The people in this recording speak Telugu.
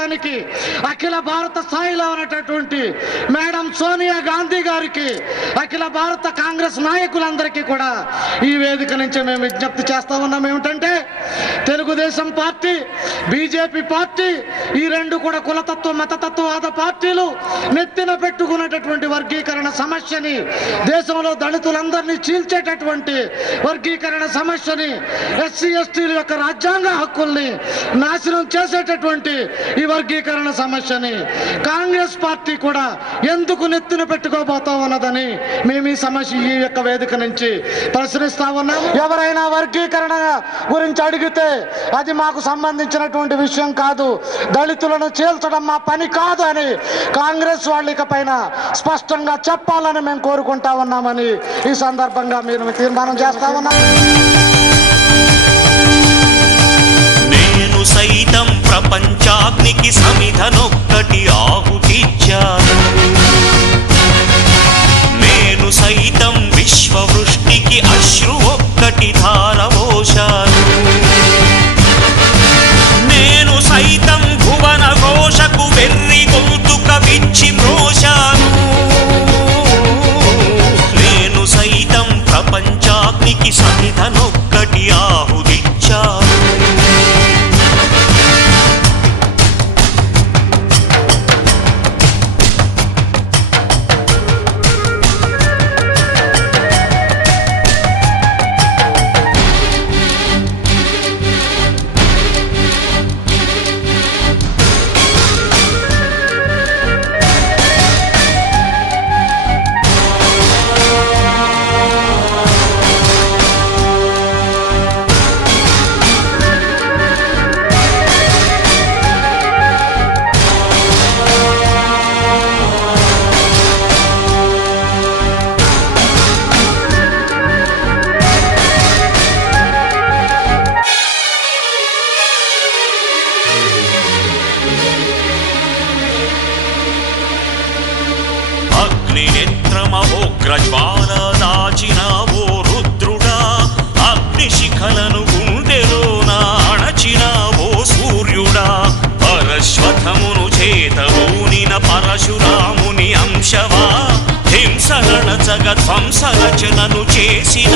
ప్రభుత్వానికి, అఖిల భారత స్థాయిలో ఉన్నటువంటి మేడం సోనియా గాంధీ గారికి, అఖిల భారత కాంగ్రెస్ నాయకులందరికీ కూడా ఈ వేదిక నుంచి మేము విజ్ఞప్తి చేస్తా ఉన్నాం. ఏమిటంటే తెలుగుదేశం పార్టీ, బీజేపీ పార్టీ ఈ రెండు కూడా కులతత్వ మతతత్వవాద పార్టీలు నెత్తిన పెట్టుకున్నటువంటి వర్గీకరణ సమస్యని, దేశంలో దళితులందరినీ చీల్చేటటువంటి వర్గీకరణ సమస్యని, ఎస్సీ ఎస్టీల యొక్క రాజ్యాంగ హక్కుల్ని నాశనం చేసేటటువంటి ఈ వర్గీకరణ సమస్యని కాంగ్రెస్ పార్టీ కూడా ఎందుకు నెత్తిన పెట్టుకోబోతా ఉన్నదని మేము ఈ యొక్క వేదిక నుంచి ప్రశ్నిస్తా ఉన్నాము. ఎవరైనా వర్గీకరణ గురించి అడిగితే అది మాకు సంబంధించినటువంటి విషయం కాదు, దళితులను చీల్చడం మా పని కాదు అని కాంగ్రెస్ వాళ్ళ పైన స్పష్టంగా చెప్పాలని మేము కోరుకుంటా ఉన్నామని ఈ సందర్భంగా మీరు తీర్మానం చేస్తా ఉన్నాం. నేను సైతం ప్రపంచాగ్నికి సమిధనొక్కటి ఆహుతిచ్చాను, నేను సైతం విశ్వవృష్టికి అశ్రు ఒక్కటి ధారవోశాను, నేను సైతం భువన ఘోషకు వెర్రి గొంతుక విచ్చి మ్రోశాను, నేను సైతం ప్రపంచాగ్నికి సమిధనొక్కటి ఆహుతిచ్చాను. అగ్నినేత్రమహోగ్రజ్వాల దాచినావో రుద్రుడా, అగ్నిశిఖలను గుండెలోన అణచినావో సూర్యుడా, పరశ్వథమును చేతబూనిన పరశురాముని అంశవా, హింసగణ జగధ్వంస రచనను చేసిన